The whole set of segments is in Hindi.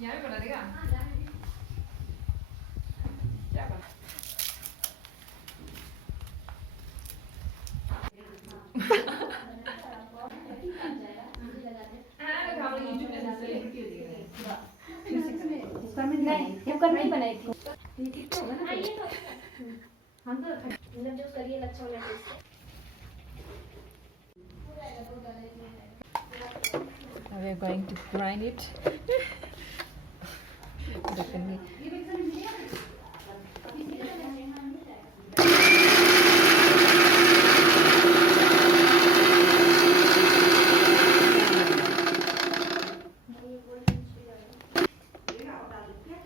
यहाँ भी बना देगा क्या बना कुकर में बनाई थी हम तो मतलब जो करिए अच्छा वाला test we are going to grind it definitely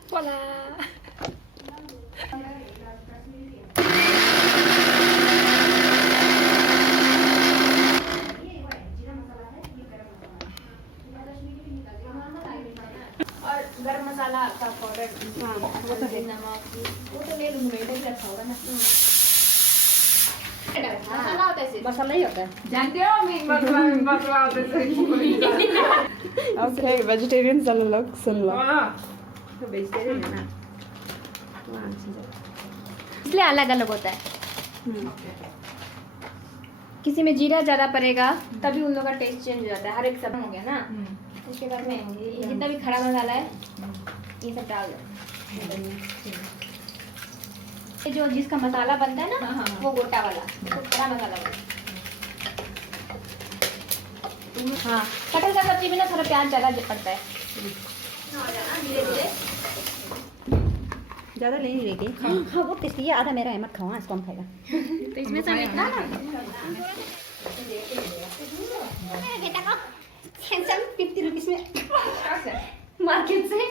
voila गरम मसाला का पाउडर हाँ वो तो है नमक वो तो ले लूंगी इधर ही रखा होगा ना मसाला होता है सिर्फ मसाला ही होता है जानते हो मैं मसाला होता है ओके वेजिटेरियन चलो लोग सुन लो तो वेजिटेरियन है ना इसलिए अलग अलग होता है किसी में जीरा ज़्यादा पड़ेगा तभी उन लोगों का टेस्ट चेंज हो जाता है हर एक सब हो गया ना उसके बाद में ये जितना भी खड़ा मसाला है ये सब डाल दो ये जो जिसका मसाला बनता है ना वो गोटा वाला तो खड़ा मसाला वाला हाँ कटहल का सब्जी में ना थोड़ा प्याज ज़्यादा पड़ता है धीरे धीरे ज़्यादा नहीं लेगी हाँ बहुत टेस्टी है आधा मेरा है मत खाओ इसको हम खाएगा तो इसमें सब इतना ना बेटा को 50 रुपीस में मार्केट से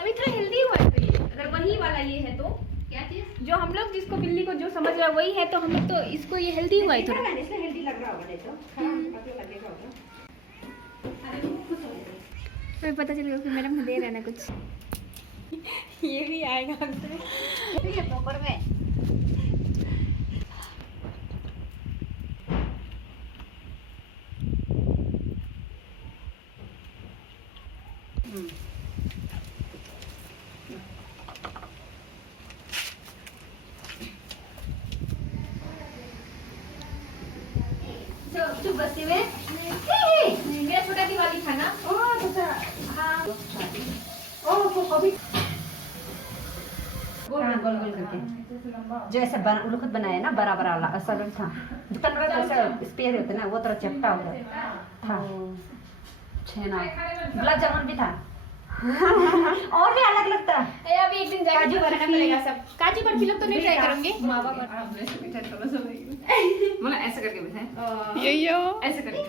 अभी थोड़ा हेल्दी हुआ है तो ये अगर वही वाला ये है तो क्या चीज जो हम लोग जिसको बिल्ली को जो समझ रहा है वही है तो हम लोग तो इसको ये हेल्दी हुआ है थोड़ा इसलिए हेल्दी लग रहा होगा नहीं तो पतला लगेगा होगा तो पता चलेगा फिर मैडम दे रहे ना कुछ ये भी आएगा हमसे ये पकड़ में चुप बस्ती में मेरा छोटा दिवाली था ना हाँ गोल गोल करके जो ऐसे उलूखत बनाया ना बड़ा बड़ा वाला ऐसा था दुकान में ऐसा स्पेयर होता है ना वो तरह चपटा होता था छेना गुलाब जामुन भी था और भी अलग लगता है अभी एक दिन काजू बनाना पड़ेगा सब काजू बर्फी लोग तो नहीं ट्राई करेंगे मतलब ऐसे करके बिठाएं यो ऐसे करके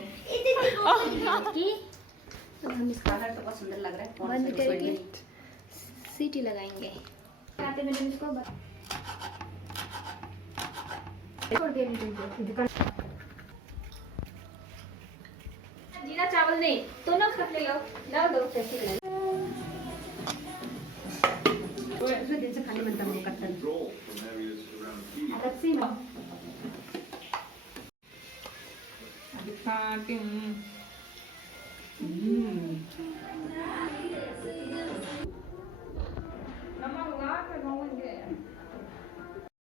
तो हम इसका कलर तो बहुत सुंदर लग रहा है बंद करके सीटी लगाएंगे आते में इसको छोड़ के जीरा चावल नहीं तो ना खट ले लो डाल दो कैसे उसमें दिन से खाने बनता है कट्टन अभी खाते हैं